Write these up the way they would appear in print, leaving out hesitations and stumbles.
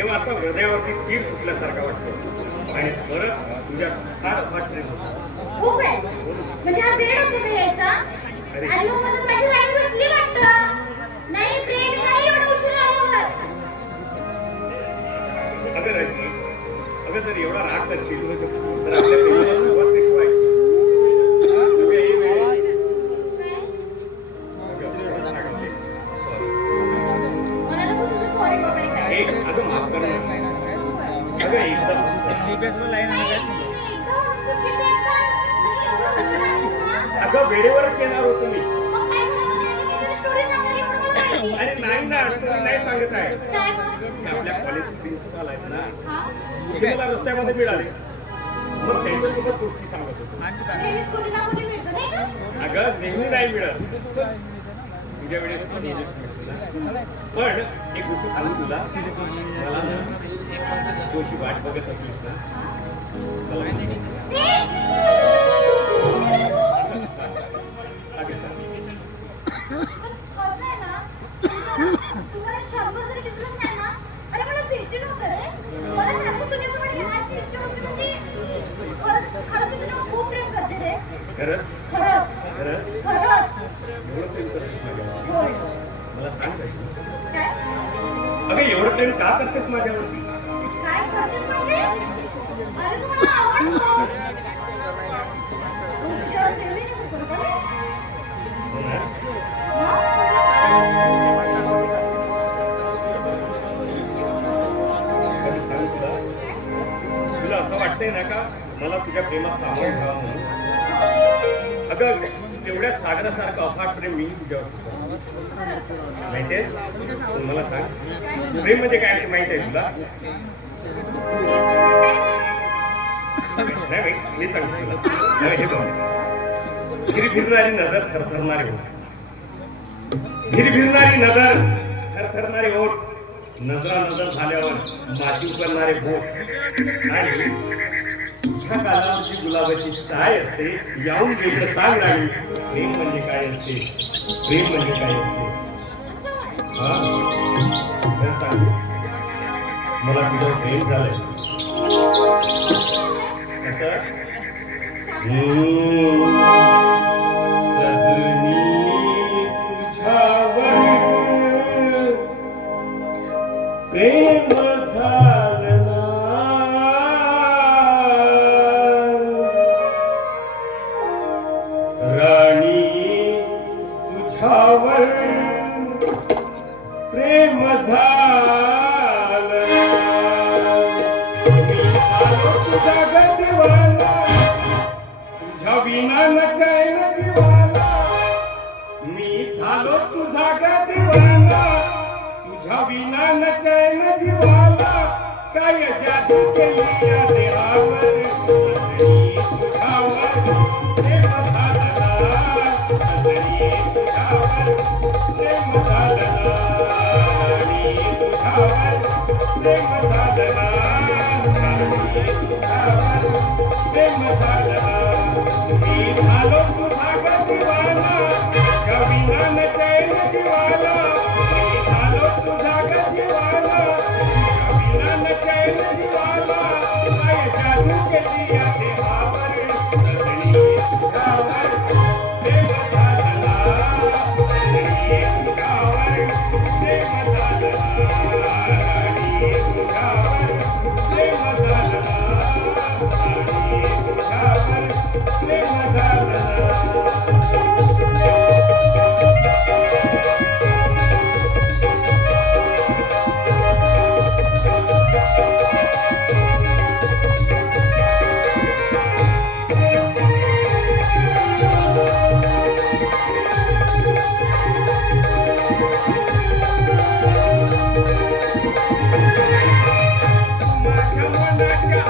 तेव्हा असं हृदयावरती तीर सुटल्यासारखा वाटतो आणि परत तुझ्या फार वाटते हो काय म्हणजे हा वेळ होतो का यायचा आणि मग मला माझी राणी बसली वाटतं नाही प्रेम नाही एवढं उशीर आल्यावर अगं राजी अगं जर एवढा राग करशील तर आपल्या प्रेमाला सुरुवात कशी व्हायची अगं माफ कर अगं अगं वेळेवरच येणार होतो मी अरे नाही ना स्टोरी नाही सांगत आहे आपल्या कॉलेज प्रिन्सिपल आहेत ना ते मला रस्त्यामध्ये मिळाले मग त्यांच्यासोबत गोष्टी सांगत होतो अगं नेहमी नाही मिळत तुझ्या वेळेस पण एक गोष्ट सांगू तुला मला तुझी वाट बघत असलीस ना खरंच खरंच मला सांग अगं एवढं प्रेम का करतेस माझ्यावरती काय करतेस म्हणजे अरे तुम्हाला आवडतो तुझ्यावर ठेवली नाही बरोबर तुला असं वाटतंय ना का मला तुझ्या प्रेमात सामावून घ्यावा म्हणून अगं तेवढ्या सागरासारखं अफाट प्रेम मी तुझ्यावर माहितीये मला सांग प्रेम म्हणजे काय माहित आहे तुला नाही मी सांगतो तुला हे बघ गिरी फिरणारी नजर थरथरणारी होत गिरी फिरणारी नजर थरथरणारी होत नजरा नजर झाल्यावर माती उकरणारे बोट आणि तुझ्या कालावरची गुलाबाची साय असते याहून वेगळं सांग राणी प्रेम म्हणजे काय असते प्रेम म्हणजे काय असते हा सांगू मला तुझं प्रेम झालंय कसं सजनी तुझ्यावर प्रेम झालं राणी तुझ्यावर प्रेम झालं तुझा गदिवाला तुझ्या विना न चैन दिवाला मी झालो तुझा गदिवाला तुझ्या विना न चैन दिवाला काय जादू केली या देहावर तुझ्यावर प्रेम झालं तुझ्यावर प्रेम झालं प्रेम मी झालो तुझा गदिवाला कविना न चैन दिवाला मी झालो तुझा गदिवाला कविना न चैन दिवाला काय जादू केली या देहावर सजनी तुझ्यावर प्रेम झालं तुझ्यावर प्रेम माझ्या मनाच्या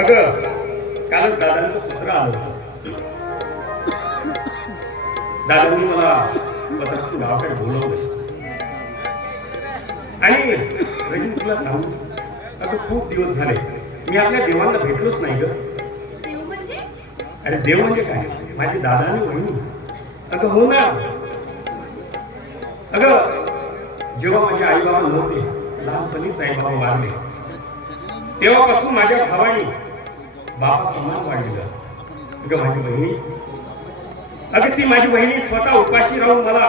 अगं कालच दादांचं पत्र आलं होतं. दादांनी मला पत्रातून गावाकडे बोलवलं आणि रजनी तुला सांगू, अगं खूप दिवस झाले मी आपल्या देवांना भेटलोच नाही ग. देव म्हणजे? अरे देव म्हणजे काय, माझे दादा आणि वहिनी. अगं हो ना, अगं जेव्हा माझे आई बाबा नव्हते, लहानपणीच आई बाबा वारले, तेव्हापासून माझ्या भावाने बाबा समान वाढलेला. अगं माझी बहिणी, अगं ती माझी बहिणी स्वतः उपाशी राहून मला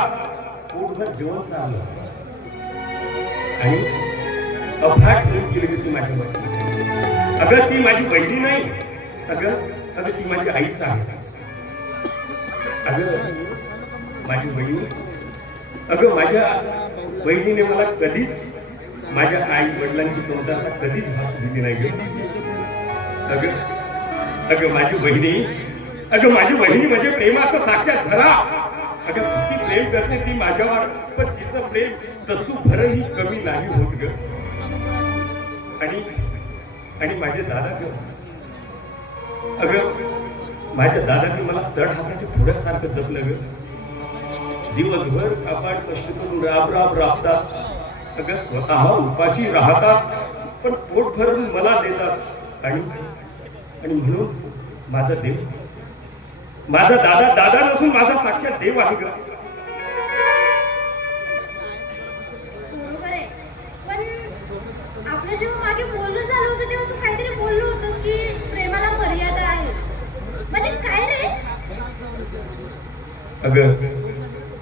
पोटभर जेवण चाललं आणि अफाट प्रेम केली ती माझी बहिणी. अगं ती माझी बहिणी नाही, अगं ती माझी आईच आहे. अगं माझी बहिणी, अगं माझ्या बहिणीने मला कधीच माझ्या आई वडिलांची तोंडाला कधीच भात दिली नाही. अगं माझी बहिणी, अगं माझी बहिणी म्हणजे प्रेमाचं साक्षात झरा. अगं किती प्रेम करते ती माझ्यावर, पण तिचं प्रेम तसू भरही कमी नाही होत ग. आणि माझे दादा ग, अगं माझ्या दादाने मला तड हाताच्या पुढ्यासारखं जपलं ग. दिवसभर कापाड कष्ट करून राब राबतात, अगं स्वतः उपाशी राहतात, पण पोट भरून मला देतात. आणि म्हणून माझा देव, माझा दादा नसून माझा साक्षात देव आहे ग. बरोबर आहे, पण आपलं जेव्हा मागे बोलणं झालं होतं तेव्हा तू काहीतरी बोललो होतं की प्रेमाला मर्यादा आहे. म्हणजे काय रे? अगं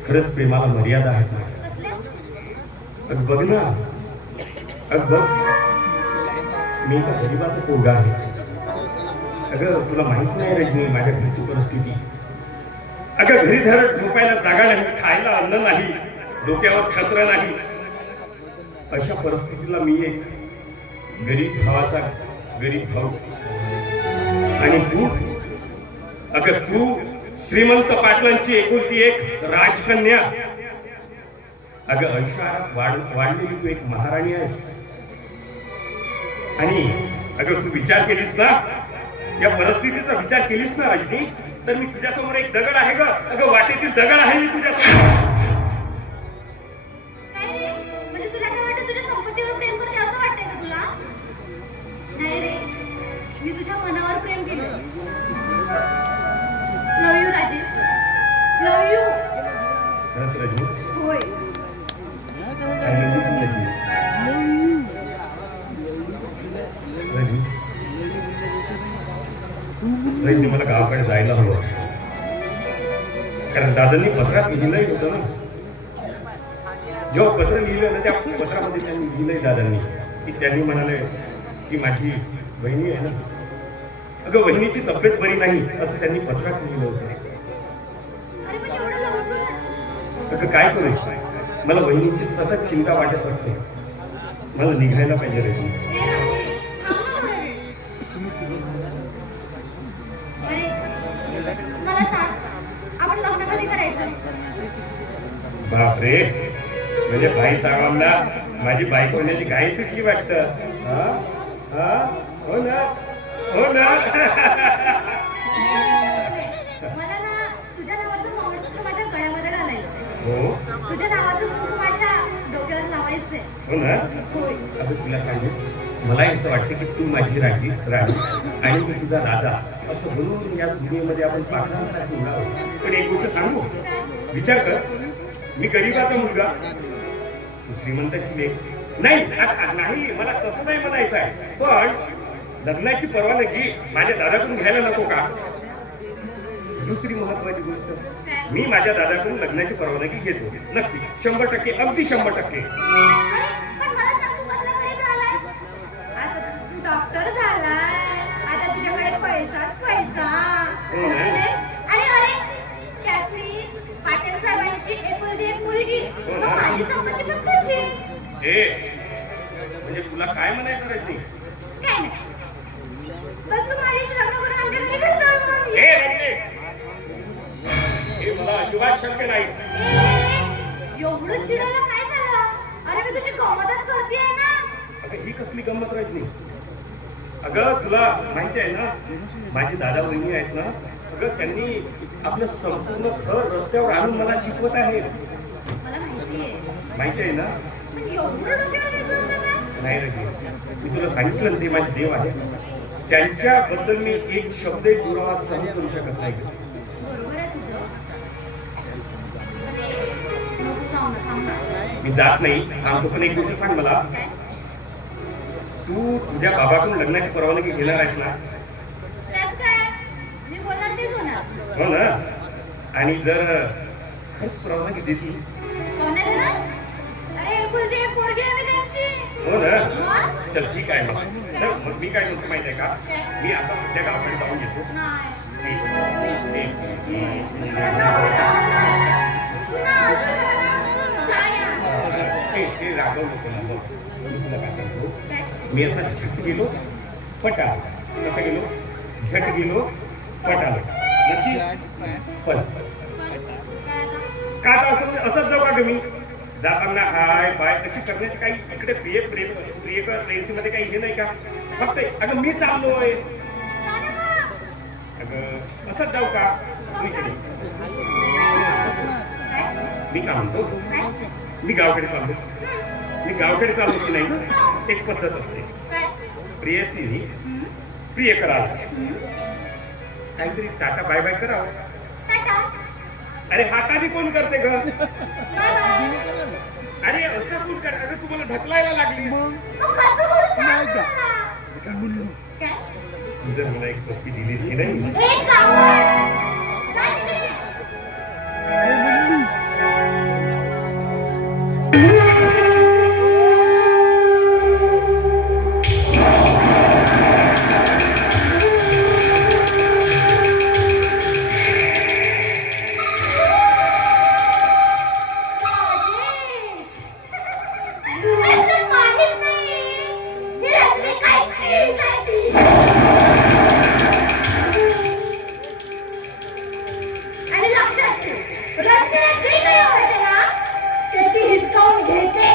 खरंच प्रेमाला मर्यादा आहे ना. कसल्या? अगं बघ ना, अगं बघ, मी एका गरीबाचं पोरगा आहे. अगं तुला माहित नाही रजनी माझ्या घरची परिस्थिती. अगं घरी धरत झोपायला जागा नाही, खायला अन्न नाही, डोक्यावर छत्र नाही. अशा परिस्थितीला मी एक गरीब भावाचा गरीब भाऊ, आणि तू, अगं तू श्रीमंत पाटलांची एकुलती एक राजकन्या. अगं ऐश्वर्यात वाढलेली तू एक महाराणी आहेस. आणि अगं तू विचार केलीस ना, या परिस्थितीचा विचार केलीस ना रजनी, तर मी तुझ्यासमोर एक दगड आहे ग. अगं वाटेतील दगड आहे मी तुझ्यासमोर. काय रे? म्हणजे तुला काय वाटतं तुझ्या संपत्तीवर प्रेम करते असं वाटतंय का तुला? नाही रे, मी तुझ्या मनावर प्रेम केलं. लव यू राजेश, लव यू. खरंच रजनी, होय. I love you too, Rajani. Rajani मला गावाकडे जायला हवं, कारण दादांनी पत्रात लिहिलंही होतं ना. जेव्हा पत्र लिहिलं ना, त्या पत्रामध्ये त्यांनी लिहिलंय दादांनी की त्यांनी म्हणाले की माझी बहिणी आहे ना, अगं बहिणीची तब्येत बरी नाही असं त्यांनी पत्रात लिहिलं होतं. अरे पण एवढं लवकर? अगं काय करू, मला बहिणीची सतत चिंता वाटत असते. मला निघायला पाहिजे रजनी. ए राजेश, थांब ना थोडा वेळ. अरे मला सांग, आपण लग्न कधी करायचं? बापरे, म्हणजे बाई साहेबांना माझी बायको होण्याची घाई सुटली वाटतं. हा हा, हो ना, हो ना. मला ना तुझ्या नावाचं मंगळसूत्र माझ्या गळ्यामध्ये घालायचं. हो तुझ्या नावाचं कुंकू माझ्या डोक्यावर लावायचंय. हो ना. होय. आता तुला सांगू, मला असं वाटतं की तू माझी राणी आणि मी तुझा राजा, असं म्हणून या दुनियेमध्ये आपण पाठवण्यासाठी उडावं. पण एक गोष्ट सांगू, विचार कर, मी गरीबाचा मुलगा, तू श्रीमंताची लेक. नाही नाही, मला तसं नाही म्हणायचं आहे, पण लग्नाची परवानगी माझ्या दादाकडून घ्यायला नको का? दुसरी महत्वाची गोष्ट, मी माझ्या दादाकडून लग्नाची परवानगी घेतो नक्की, 100%, अगदी 100%. पण मला सांग, तू कसला गरीब झालास? आता तू डॉक्टर झालाय, आता तुझ्याकडे पैसाच पैसा. हो ना. अरे अरे, त्यातली पाटील साहेबांची एकुलती एक मुलगी, मग माझी संपत्ती पण तुझी. म्हणजे तुला काय म्हणायचं रजनी? काय नाही, बस तू माझ्याशी लग्न करून आमच्या घरी घर जाऊन म्हणून ये. हे मला अजिबात शक्य नाही. एवढं चिडायला काय झालं? अरे मी तुझी गमतच करतेय ना. अगं ही कसली गंमत रजनी? अगं तुला माहिती आहे ना, माझी दादा वहिनी आहेत ना, अगं त्यांनी आपलं संपूर्ण घर रस्त्यावर आणून मला शिकवत आहेत. मला माहितीये. माहिती आहे ना? पण एवढं डोक्यावर घेतलं होतं का? नाही रे, मी तुला सांगितलं ना, ते माझे देव आहे. त्यांच्याबद्दल मी एक शब्द एक दुरावा सहन करू शकत नाही. बरोबर आहे तुझं. अरे, नको जाऊ ना, थांब ना. मी जात नाही, थांबतो. पण एक गोष्ट सांग मला, काय? तू तुझ्या बाबाकडून लग्नाची परवानगी घेणार आहेस ना? त्यात काय? मी बोलणार तेच होणार. हो ना? आणि जर खरंच परवानगी देतील? कोण आहे ना? अरे, एकुलती एक पोरगी आहे मी त्यांची. हो ना? मग? चल ठीक आहे मग. तर मग मी काय म्हणतो माहिती आहे का, मी आता सध्या गावाकडे जाऊन येतो. नाही. ए, पुन्हा असं झालं? जा या. ते रागवू नको ना. बघ, मी तुला काय सांगतो, काय? मी आता झट गेलो पटा. कसं गेलो? झट गेलो पटा. नक्की पण काय आता? का आता असंच जाऊ का तुम्ही? जाताना हाय बाय कशी करण्याची काही इकडे प्रेयसीमध्ये काही हे नाही का? फक्त अगं मी चाललोय. जा ना मग. अगं असंच जाऊ का? मी काय? काय म्हणतो, काय? मी गावाकडे चाललो. मी गावाकडे चाललो की नाही, एक पद्धत असते. काय? प्रेयसीने प्रिय करावं, काहीतरी टाटा बाय बाय करावं. टाटा. अरे हाताने कोण करते ग? Bye bye. अरे असं कोण कर? अगं तुम्हाला ढकलायला लागली. मग कसं बोलू नाही का? सांग? काय? तू जर मला एक पत्ती दिलीस की नाही, एक कावड. जा तिकडे. राजेश. तुला तर माहित नाही. ही रजनी काय चीज आहे ती. आणि लक्षात ठेव, रजनीला जे काही आवडते ना, ते ती हिसकावून घेते.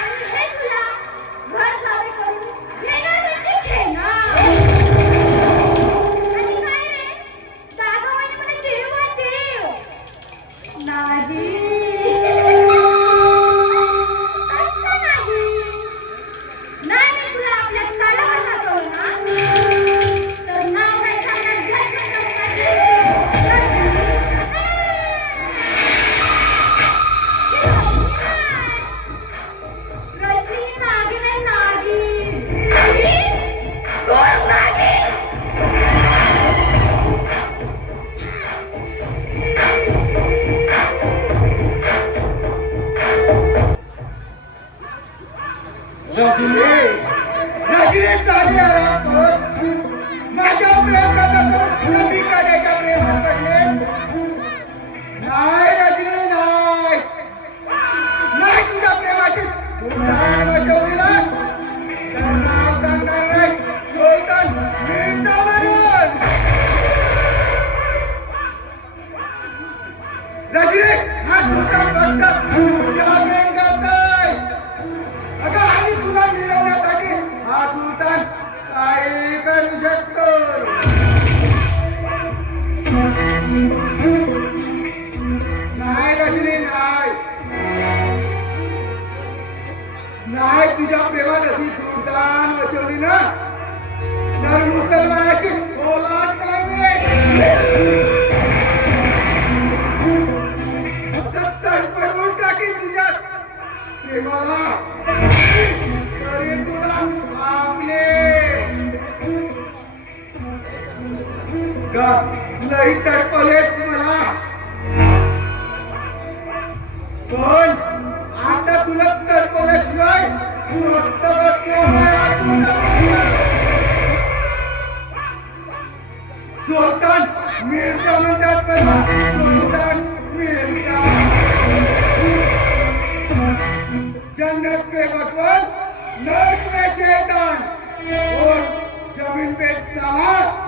आणि हे तुला घर जावे करून घेणार म्हणजे घेणार. आणि काय रे, दादा वहिनी म्हणे देव आहे देव. नाही. तसं नाही. नाही मी तुला आपल्या तलावर नाचवलं ना, तर नाव नाही सांगणार, घर नाही सांगणार, रजनी नागिन आहे, नागिन. नागिन? कोण नागिन? रजनी रजनी चाली आराम कर. माझ्या प्रेम कथा करून मी का त्याच्या प्रेमात पडले? नाही रजनी, नाही नाही. तुझ्या प्रेमाची उड्डाण वाजवली ना, तर नाव सांगणार नाही, सुलतान मिर्झा म्हणून. रजनी हा सुलतान फक्त तुझ्या प्रेम करतोय. अगं आणि तुला मिळवण्यासाठी हा सुलतान काही करू शकतो. नाही रजनी, नाही नाही. तुझ्या प्रेमात अशी दुर्दान वचवली ना, तर मुसलमानाची ओलाद नाही मिळेल. असं तडफडून टाकीन तुझ्या प्रेमाला, तरी तुला आपले का लई तडपलेस मला. पण आता तुला तडपल्याशिवाय स्वस्त बसणार नाही. सुलतान मिर्झा म्हणतात मला, सुलतान मिर्झा. जन्नत पे भगवान, नर्क में शैतान और जमीन पे साला.